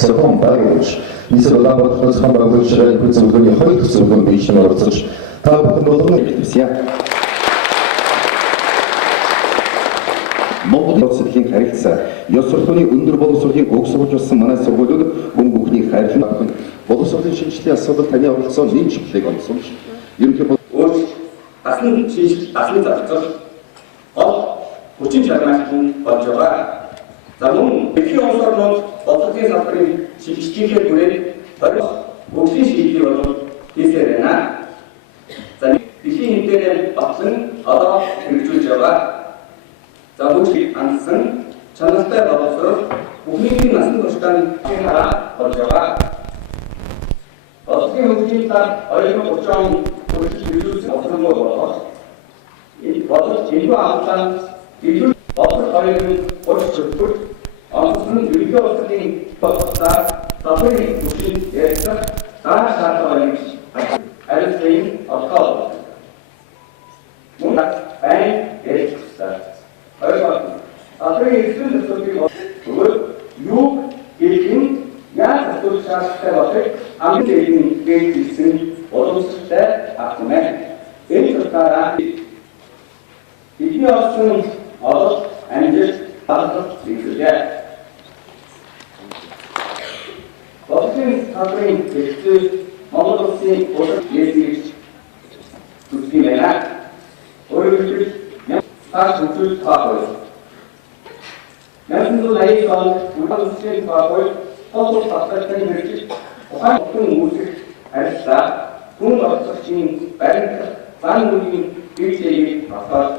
зөвхөн байгуулж нийслэл Улаанбаатар зохион байгуулагч ширээ зөвлөмжийн хоёр дахь зөвлөмж биеийн оролцож та бүхэн болгоно гэсэн юм. Монгол улсын харилцаа ёс суртахууны өндөр боловсролын уг сурж болсон манай сургуулиуд хүн бүхний хайрлан боловсролын шинжилгээний асуудал таны оролцоо нэмж хэлийг онцолж ерөнхийдөө Дасны шинжилгээ, дасны зарцуул гол хүчин чармайлтанд болж байгаа. За мөн дэлхийн улс орнууд бодлогын салбарын шинжилгээний бүрээр хөгжлийн шийдлийг болон хийсээр байна. За дэлхийн хэмжээгээр батлан одоо хэрэгжүүлж байгаа. За хөгжлийн хандсан чанартай боловсрол бүхний насан туршийн хараа болж байгаа. Бодлогын хөгжлийн талаар 2030 он хөгжүүлсэн бодлого болох энэ бодлого илүү амтан илүү бодлого хоёрын хөгжөлтөд онцлог ерөнхий улсын бодлогоор салбарын хөгжлийн ярилцах дараа шаардлагыг харилцан олгоо. Мөн байн ярилцсан. Хоёрдугаар салбарын эзэн төсвийн юу гэх яаж асуудал шаардлагатай болохыг амжилтын дэвшсэн боломжтой ахмад энэ утгаараа бидний орсон олох амжилт багтах зүйлээ. Бодлогын салбарын хэвлэл Монгол улсын улс нийтийн зүтгэн байна. Өөрөөр тааш үзүүл таахгүй. 1980 онд Монгол улсын таахгүй толгой татгалзахын хэрэгжил ухаан бүхэн үүсэх харилцаа хүн оролцогчийн баримт зан үйийн дэвшлийг батал